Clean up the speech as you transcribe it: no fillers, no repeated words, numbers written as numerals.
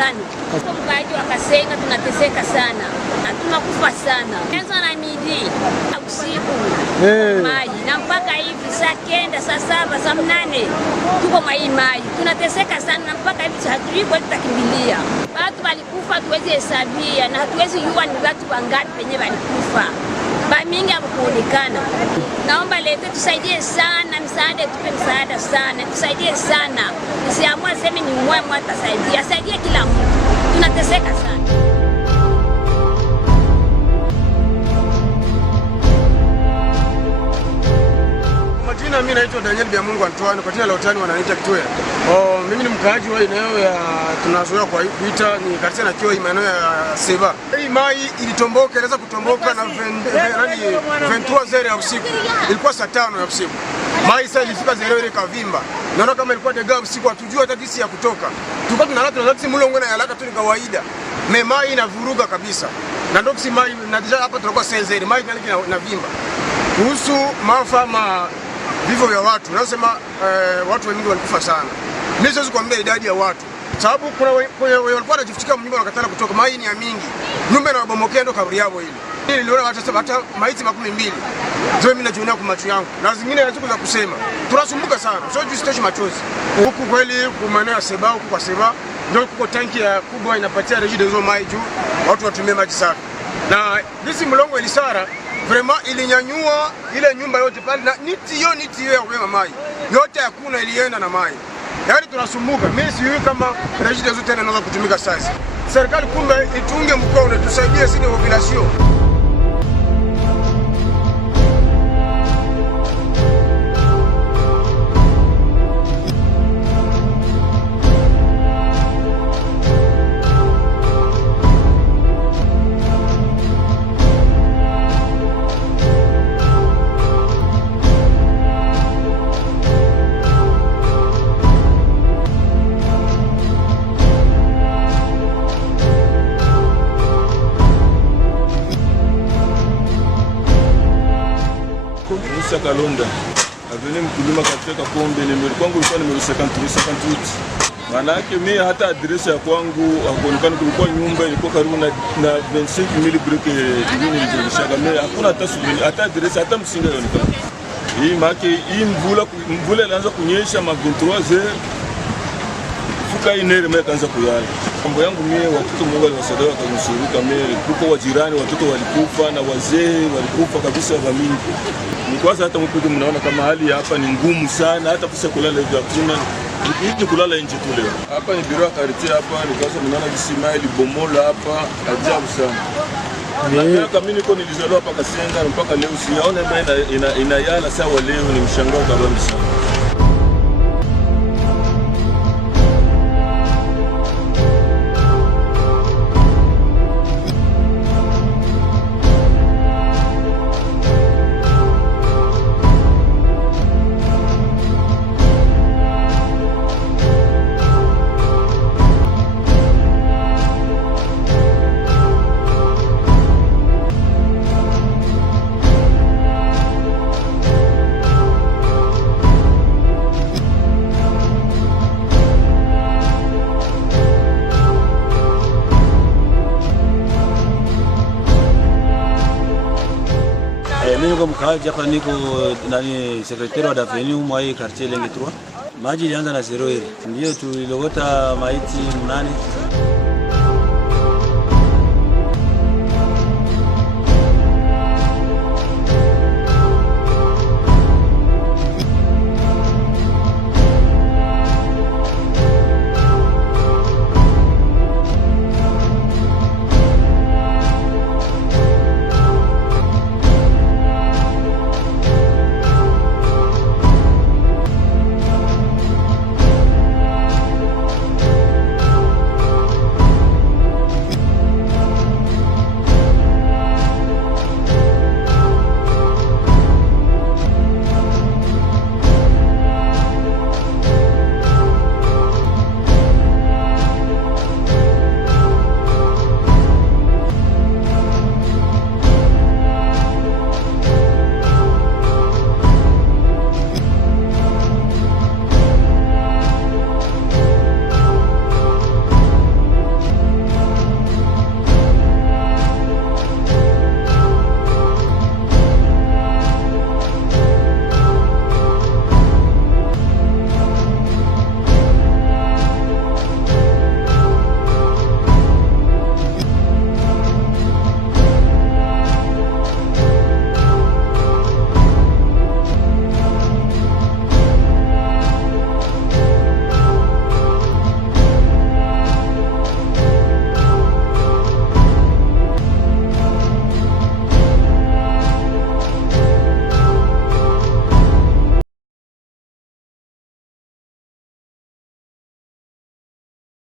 majirani. Kwa mkaaji wa Kasenga tunateseka sana. Tunakufa sana. Kwanza na midi usiku. Maji na mpaka hivi saa 9, saa 7, saa 8 tuko maji. Tunateseka sana mpaka hivi hatujui kwa tutakimbilia. Watu walikufa tuweze hesabia na hatuwezi jua ni watu wangapi penye walikufa. Mingi hakuonekana. Naomba lete tusaidie sana, msaada tupe msaada sana, tusaidie sana. Usiamua sema ni mmoja atasaidia, asaidie kila mtu. Tunateseka sana. Majina mimi naitwa Daniel Biamungu Antoine, kwa jina la utani wananiita Kitwea. Mimi ni mkaaji wa eneo ya tunazoea kwa kuita ni Kartia na Kio, maeneo ya Seba. Hii mai ilitomboka, inaweza kutomboka na 23h ya usiku. Ilikuwa saa 5 ya usiku. Mai sasa ilifika 0 ile kavimba. Naona kama ilikuwa dega usiku, hatujua hata jinsi ya kutoka. Tulikuwa tunalala mlongo na yalaka tu ni kawaida. Mai inavuruga kabisa. Na ndio kisi mai na deja hapa tulikuwa senzeri, mai na vimba. Kuhusu maafa vifo vya watu, nasema watu wengi walikufa sana. Mimi siwezi kuambia idadi ya watu, sababu kuna walikuwa wanajifichika mnyumba wakatana kutoka. Mai ni ya mingi, nyumba inabomokea ndo kaburi yao ile. Niliona hata maiti 12. Ndio mimi najionea kwa macho yangu, na zingine haziku za kusema. Tunasumbuka sana, sio juu sitoshi machozi. Huku kweli kwa maeneo ya Seba, huku kwa Seba ndio kuko tanki ya kubwa inapatia Regie des Eaux mai juu watu watumie maji safi. Na disi mlongo ilisara vraiment ilinyanyua ile nyumba yote pale, na niti hiyo ya kubeba mai yote hakuna, ilienda na mai. Yaani tunasumbuka. Mimi sijui kama Regie des Eaux tena inaweza kutumika sasa. Serikali kumbe itunge mkono tusaidie sisi population. Kalonda aveni mkulima katika Kombe, nimero kwangu ilikuwa nimero 58. Maana yake mimi hata adresa ya kwangu hakuonekana, kulikuwa nyumba ilikuwa karibu na 25000 brike hivi nilijonishaga mimi, hakuna hata souvenir, hata adresa, hata msinga haionekana. Hii maana hii mvula ilianza kunyesha ma 23h fuka inere mimi kaanza kuyala. Mambo yangu mimi watoto Mungu aliwasaidia kanisuruka mimi, kuko wajirani watoto walikufa na wazee walikufa kabisa wa mingi. Ni kwanza hata mpigo mnaona kama hali hapa ni ngumu sana, hata pesa kulala hivi hakuna. Ni kulala nje tu leo. Hapa ni biro ya Kartia hapa, ni kwanza mnaona jinsi maili bomola hapa ajabu sana. Na kama mimi niko nilizaliwa hapa Kasenga mpaka leo siyaona mimi inayala sawa, leo ni mshangao kabisa. Mimi kama mkaaji hapa niko nani sekretari wa Daveni mwa hii quartier Lenge 3. Maji ilianza na 0 ile. Ndio tulilogota maiti 8.